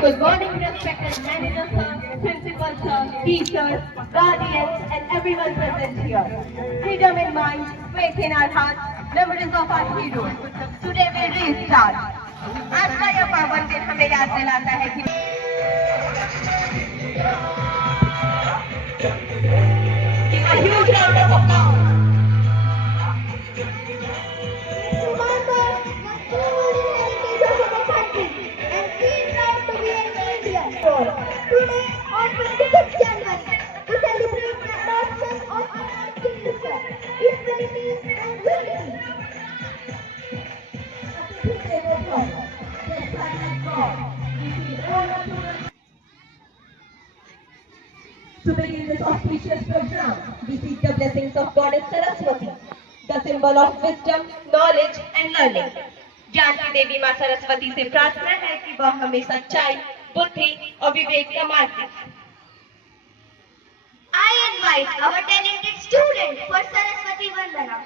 Good morning, respected manager sir, principal sir, teachers, guardians, and everyone present here. Freedom in mind, faith in our hearts, memories of our heroes. Today we restart. आज का यह पावन दिन हमें याद दिलाता है कि Give a huge round of applause. Remember the golden heritage of our country and feel proud to be an Indian. Today, on 26th January, we celebrate the marches of Chindusar, equality and unity. To begin this auspicious program, we seek the blessings of Goddess Saraswati, the symbol of wisdom, knowledge and learning. Janaki देवी माँ सरस्वती से प्रार्थना है कि वह हमें सच्चाई, बुद्धि और विवेक का मार्ग दिखाए। I invite our talented student for Saraswati Vandana.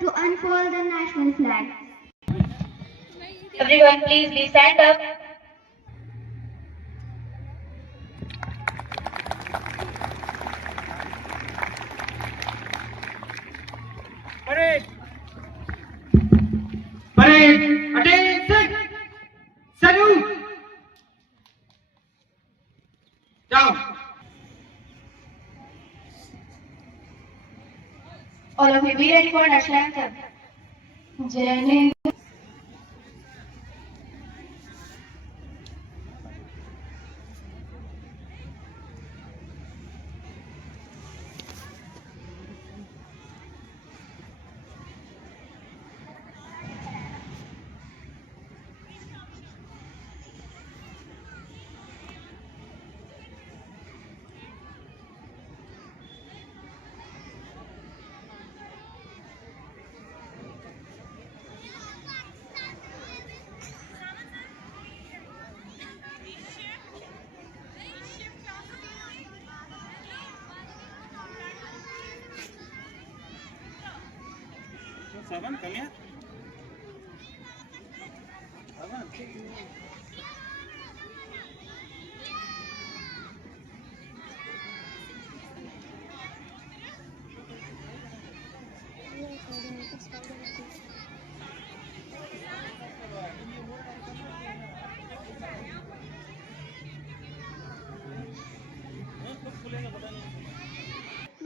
To unfold the national flag. Everyone, please stand up. Parade! Parade! Attention! Salute! Down! All of you be ready for national anthem. Jai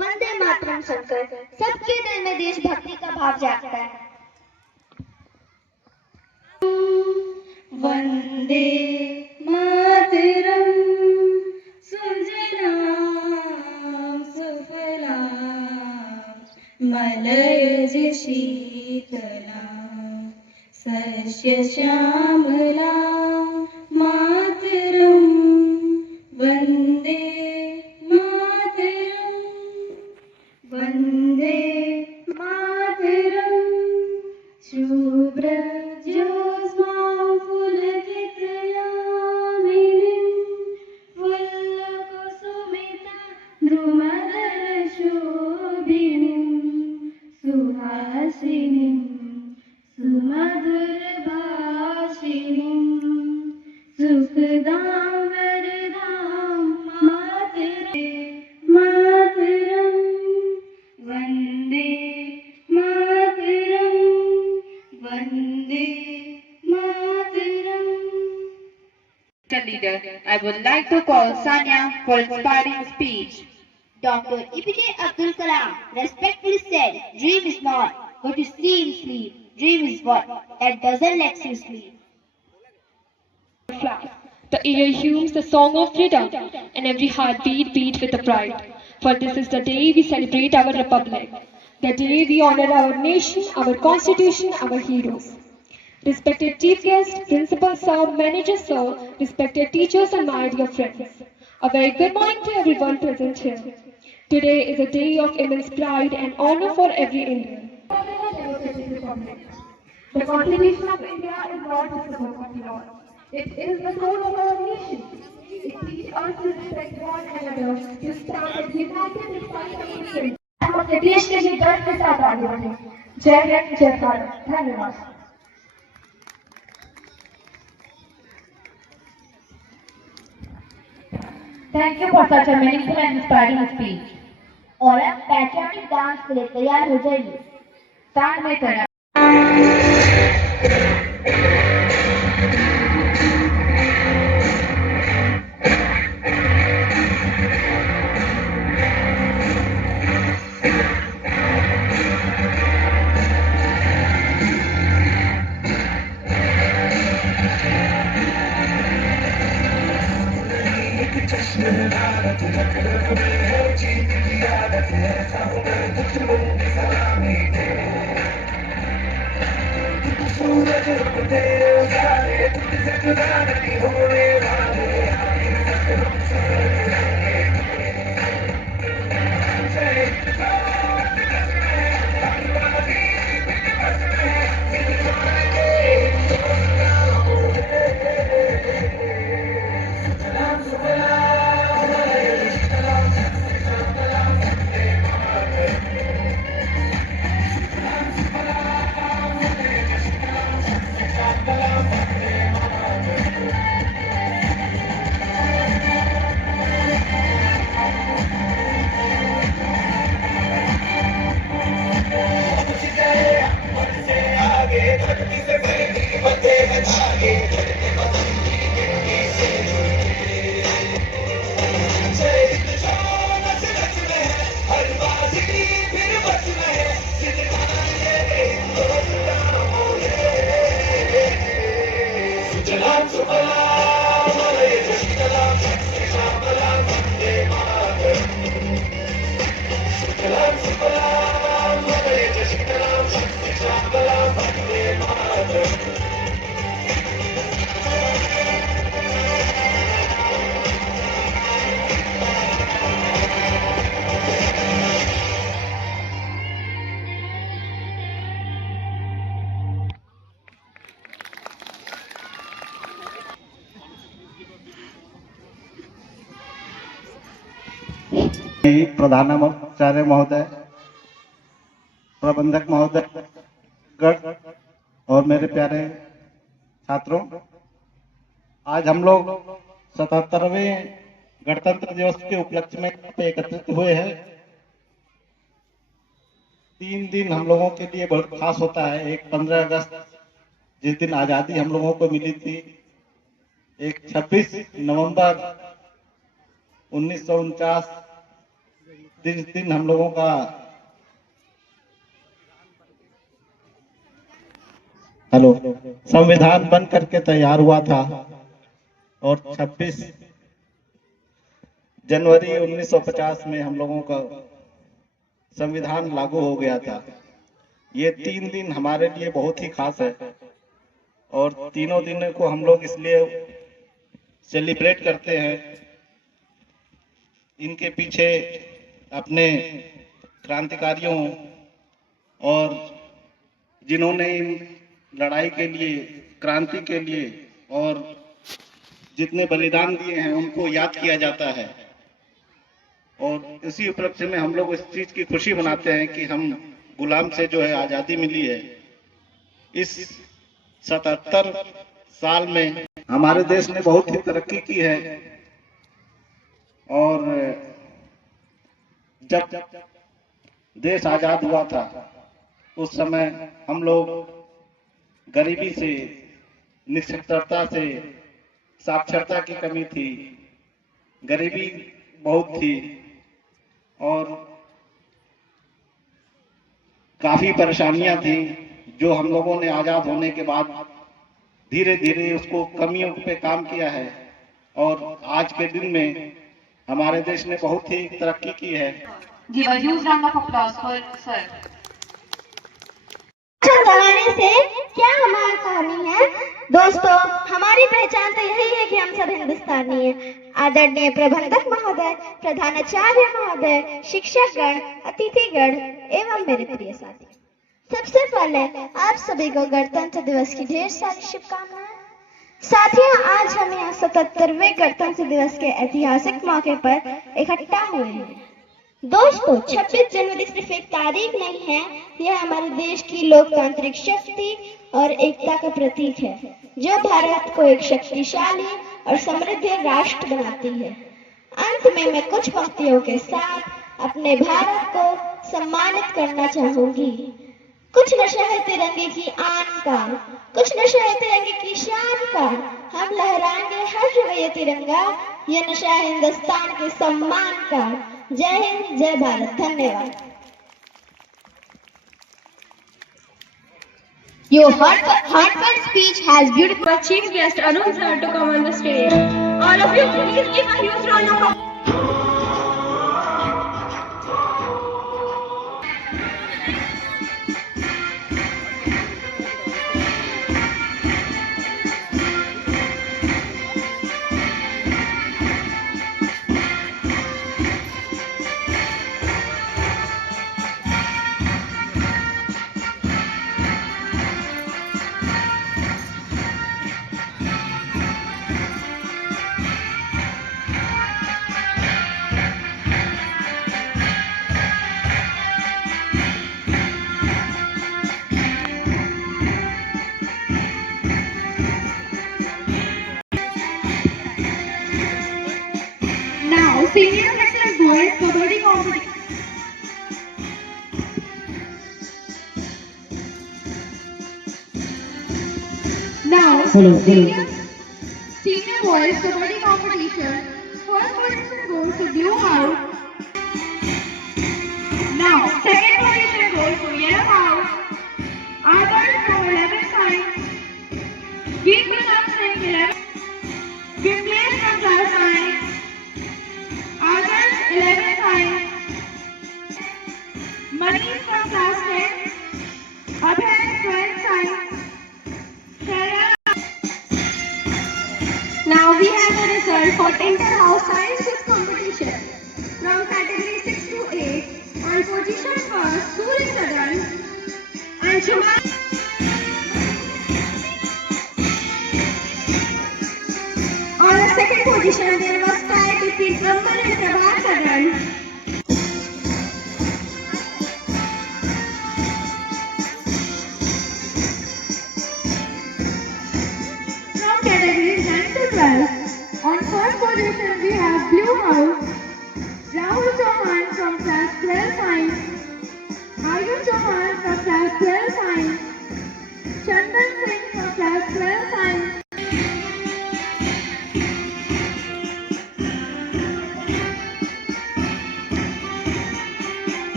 Vande मातरम सुनकर सबके दिल में देशभक्ति का भाव जागता है। वंदे मातरम सुजलां सुफलां मलयज शीतलां सस्यश्यामलां मातरं वंदे मातरं वंदे मातरं शुभ्रज्योत्स्नां फुलकितयामिनीं फुल्लकुसुमितद्रुमदलशोभिनीं सुहासिनीं सुमधुरभाषिणीं सुखदां वरदां मातरं वंदे मातरं वंदे मातरं। Leader, I would like to call Sanya for inspiring speech. Dr. APJ Abdul Kalam respectfully said, "Dream is not what you see in sleep. Dream is what that doesn't let you sleep." Flag. The air hums the song of freedom, and every heartbeat beats with the pride. For this is the day we celebrate our republic, the day we honor our nation, our constitution, our heroes. Respected chief guest, principal sir, manager sir, respected teachers and my dear friends. A very good morning to everyone present here. Today is a day of immense pride and honor for every Indian. The Constitution of India is not just a book of laws. It is the soul of our nation. It teaches us to respect one another, to stand as united despite our differences. हम अपने देश के लिए गर्व के साथ आगे बढ़ें। जय हिंद, जय भारत। धन्यवाद। Thank you for such a meaningful and inspiring speech. और अब पैट्रियोटिक डांस के लिए तैयार हो जाइए। Stand में तैयार। प्रधानाचार्य महोदय, प्रबंधक महोदय, गण और मेरे प्यारे छात्रों, आज हम लोग 77वें गणतंत्र दिवस के उपलक्ष्य में एकत्रित हुए हैं। 3 दिन हम लोगों के लिए बहुत खास होता है। एक 15 अगस्त जिस दिन आज़ादी हम लोगों को मिली थी, एक 26 नवंबर 1949 जिस दिन हम लोगों का संविधान बन करके तैयार हुआ था, और 26 जनवरी 1950 में हम लोगों का संविधान लागू हो गया था। ये 3 दिन हमारे लिए बहुत ही खास है, और तीनों दिन को हम लोग इसलिए सेलिब्रेट करते हैं। इनके पीछे अपने क्रांतिकारियों और जिन्होंने इन लड़ाई के लिए, क्रांति के लिए और जितने बलिदान दिए हैं उनको याद किया जाता है। और इसी उपलक्ष्य में हम लोग इस चीज की खुशी मनाते हैं कि हम गुलाम से जो है आज़ादी मिली है। इस 77 साल में हमारे देश ने बहुत ही तरक्की की है, और जब देश आजाद हुआ था उस समय हम लोग गरीबी से, निरक्षरता से, साक्षरता की कमी थी, गरीबी बहुत थी, और काफी परेशानियां थी जो हम लोगों ने आजाद होने के बाद धीरे धीरे उसको कमियों पे काम किया है। और आज के दिन में हमारे देश ने बहुत ही तरक्की की है। Give a huge round of applause for sir. जमाने से क्या हमारी कहानी है दोस्तों। हमारी पहचान तो यही है कि हम सब हिंदुस्तानी हैं। आदरणीय प्रबंधक महोदय, प्रधानाचार्य महोदय, शिक्षकगण, अतिथिगण एवं मेरे प्रिय साथी, सबसे पहले आप सभी को गणतंत्र दिवस की ढेर सारी शुभकामनाएं। साथियों, आज हम यहाँ 77वें गणतंत्र दिवस के ऐतिहासिक मौके पर इकट्ठा हुए हैं। दोस्तों, 26 जनवरी सिर्फ एक तारीख नहीं है, यह हमारे देश की लोकतांत्रिक शक्ति और एकता का प्रतीक है, जो भारत को एक शक्तिशाली और समृद्ध राष्ट्र बनाती है। अंत में मैं कुछ पंक्तियों के साथ अपने भारत को सम्मानित करना चाहूंगी। कुछ नशा है तिरंगे की आन का, कुछ नशा है तिरंगे की शान का, हम लहराएंगे हर जगह ये तिरंगा, ये नशा है हिंदुस्तान के सम्मान का। जय हिंद, जय भारत, धन्यवाद। Your heartfelt speech has beautiful chief guest Arun sir to come on the stage. All of you, please give a huge round of applause. Senior Section Boys Kabaddi Competition. Now, Senior Boys Kabaddi Competition. First position goes to Blue House. Now, second position goes to Yellow House. Others from 11th side. Give the last name 11. Give place from class 9. Others 11th side. Money from class 10. Abhay 12th side. Now we have the result for inter-house science quiz competition. From category 6 to 8, on position first, Surya Sadan and Shuman. On the second position, there was tie between Prabhal and Prabhat Sadan.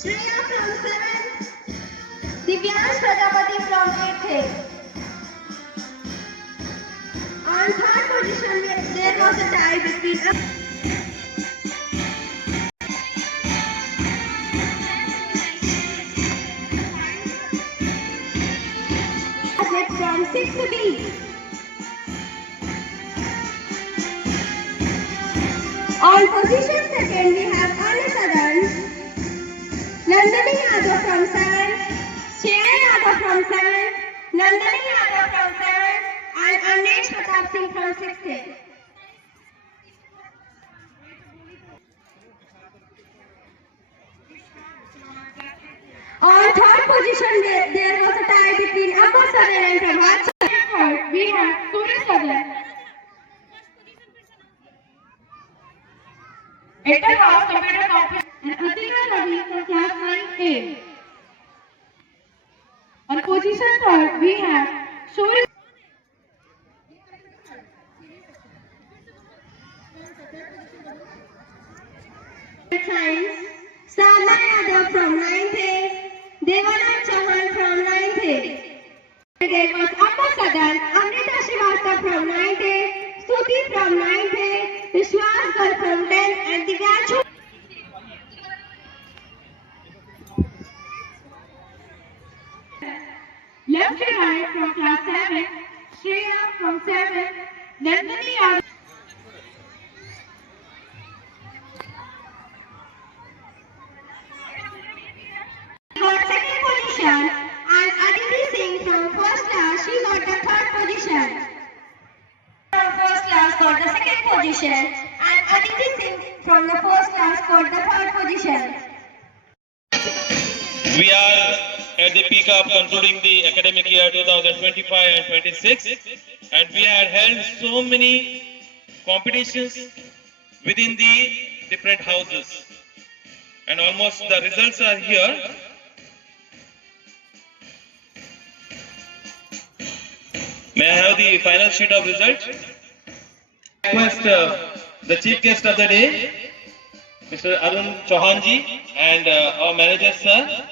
Shreya from 7th, Divyansh Prajapati from 8th. On third position, there was a tie between from 6th B. On position second, we have Anna Sadan, Nandini Yadav from 7th, Shreya Yadav from 7th, Nandini Yadav from 7th, and Anesh Pratap Singh from 6th. On third position, there was a tie between Amber Sadan and Prabhat. Third, we have Surya Sadan. Inter-house computer competition and Atika Ravi from class 9A. On position third, we have Surya Science, Sadhna Yadav from 9th A, Devanand Chauhan from 9th A. There was Amma Sadan, Amrita Srivastava from 9th A, Stuti from 9th A, Vishwas Gal from 10th, and Divyansh. Left to right from class 7, Shreya from 7th, Nandini Yadav. Got second position, and Aditi Singh from first class, she got the third position. From first class got the second position, and Aditi Singh from the first class got the third position. We are at the peak of concluding the academic year 2025 and 26, and we had held so many competitions within the different houses, and almost the results are here. May I have the final sheet of results? Request the chief guest of the day, Mr. Arun Chauhan ji, and our manager sir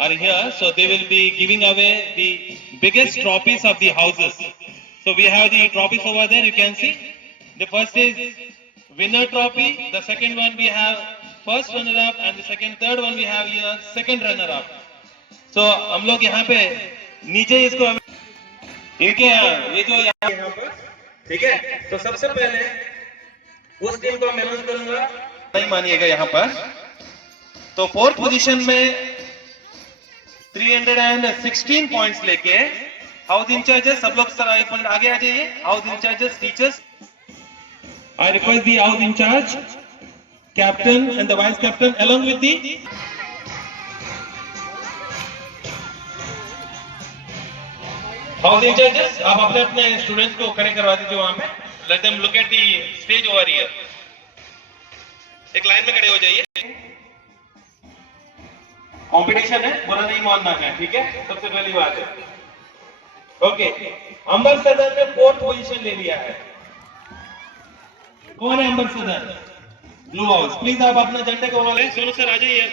are here, so they will be giving away the biggest trophies of the houses. So we have the trophies over there, you can see. The first is winner trophy, the second one we have first runner up, and the third one we have here second runner up. So हम लोग यहाँ पे नीचे इसको इनके ये जो यहाँ पर ठीक है, तो सबसे पहले उस टीम को मैं अनाउंस करूंगा, नहीं मानिएगा यहाँ पर। तो फोर्थ पोजीशन में 316 पॉइंट्स लेके हाउस इंचार्जेस सब लोग सर एक मिनट आगे आ जाइए। House incharges teachers, I request the house incharge, captain and the vice captain along with the house incharges, आप अपने अपने स्टूडेंट्स को खड़े करवा दीजिए वहां पे। Let them look at the stage over here. एक लाइन में खड़े हो जाइए। कंपटीशन है, बुरा नहीं मानना है, ठीक है, सबसे पहली बात है। ओके, अंबर सदन ने फोर्थ पोजीशन ले लिया है। कौन है अंबर सदन? Blue house. प्लीज आप अपना झंडे को वाले सोनू सर आ जाइए,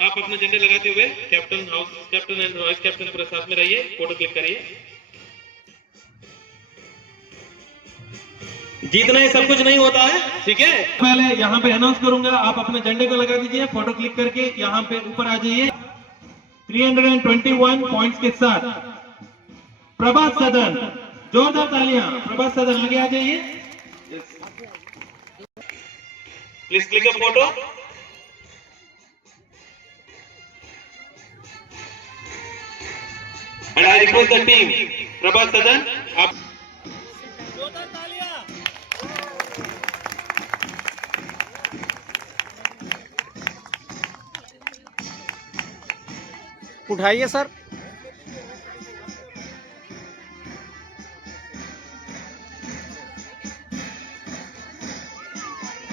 आप अपने झंडे लगाते हुए captain house captain and vice captain पूरे साथ में रहिए, फोटो क्लिक करिए। जीतना ही सब कुछ नहीं होता है, ठीक है। पहले यहाँ पे अनाउंस करूंगा, आप अपने झंडे को लगा दीजिए, फोटो क्लिक करके यहाँ पे ऊपर आ जाइए। 321 पॉइंट्स के साथ प्रभात सदन, जोरदार तालियां, प्रभात सदन आगे आ जाइए। Please click a photo. And I request the team Prabhat Sadan, आप उठाइए sir.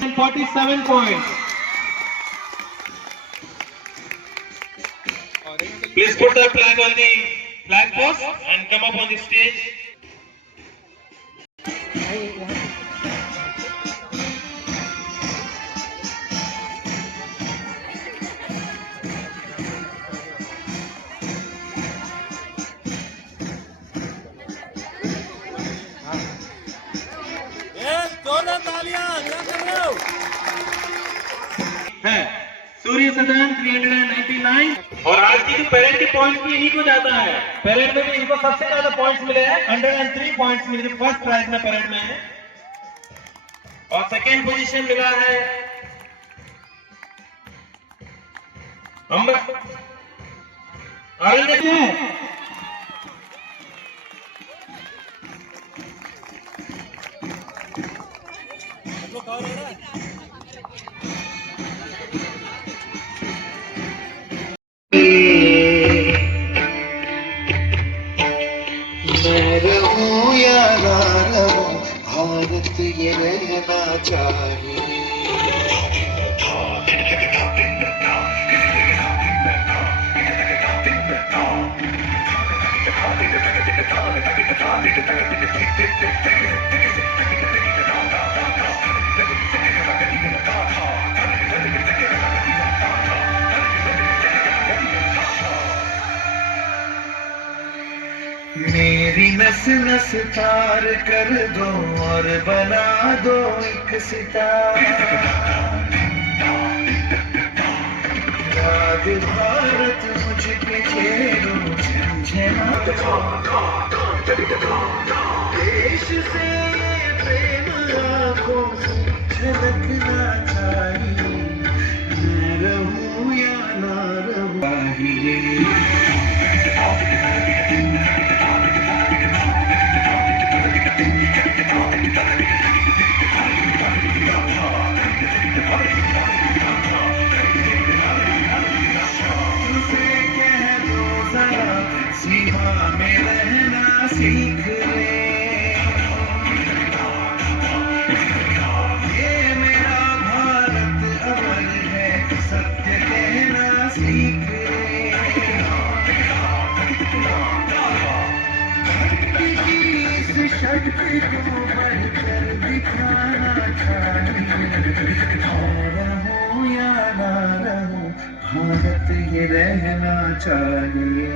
and 47 points. Please put the flag on the flag post and come up on the stage. सूर्य सदन 399। और आज की जो परेड के पॉइंट्स भी इन्हीं को जाता है। परेड में भी इनको सबसे ज्यादा पॉइंट्स मिले हैं, 103 पॉइंट्स मिले फर्स्ट प्राइज में परेड में है। और सेकेंड पोजीशन मिला है मैं रहूं या ना रहूं, भारत ये रहना चाहिए। मेरी नस नस तार कर दो और बना दो एक सितारा। याद भारत मुझ पे छेड़ो झंझना। देश से प्रेम आंखों से झलकना चाहिए। मैं रहूं या ना रहूं चाहिए। सीमा में रहना सीख ले, ये मेरा भारत अमर है, सत्य कहना सीख ले। भक्ति की इस शक्ति को बढ़कर दिखाना चाहिए। रहूं या ना रहूं, भारत ये रहना चाहिए।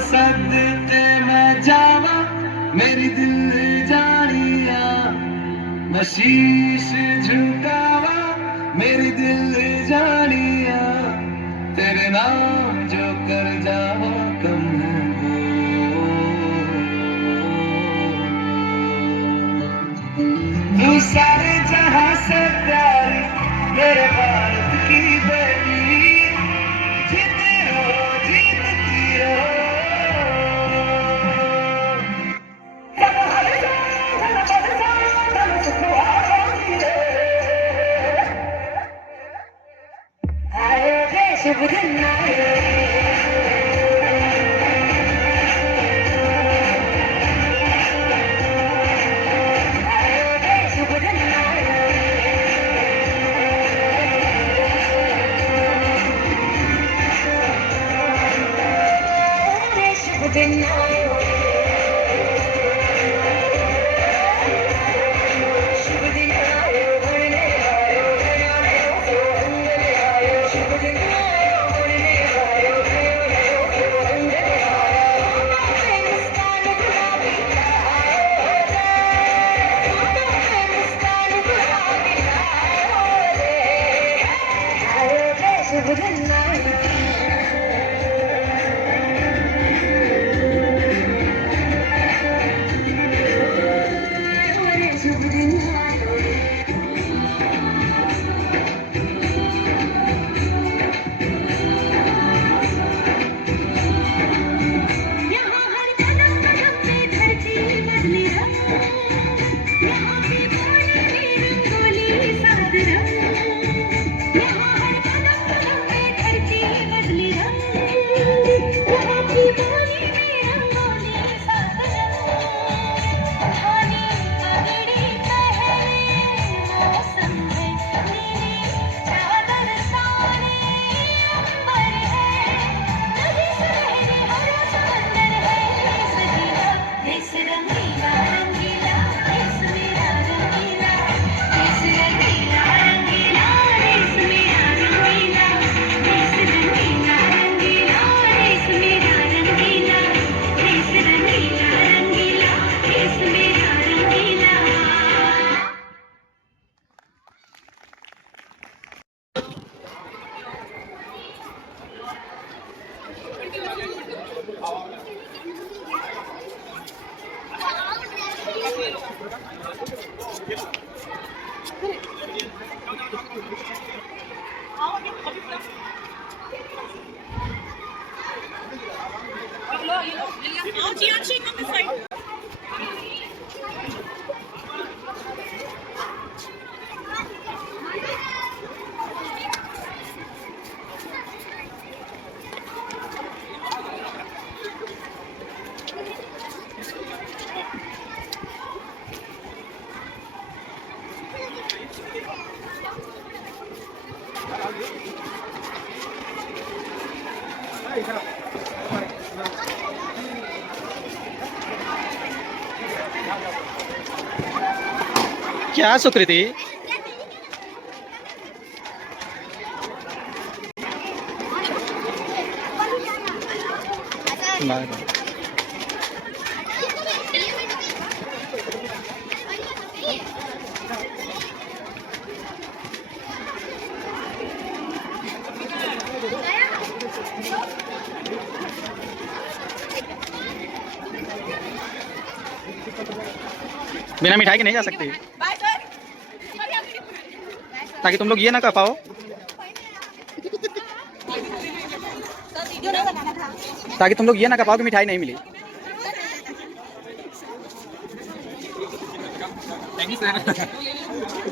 सदते मैं जावा मेरी दिल जानिया, मैं शीश झुकावा मेरी दिल जानिया। तेरे नाम जो कर जावा कम है वो सारे जहां से प्यारी मेरे भारत की बेटी। जीते रहो जीतती रहो। शुभ दिन क्या सुकृति? बिना मिठाई के नहीं जा सकती, ताकि तुम लोग ये ना कह पाओ कि मिठाई नहीं मिली। Thank you sir.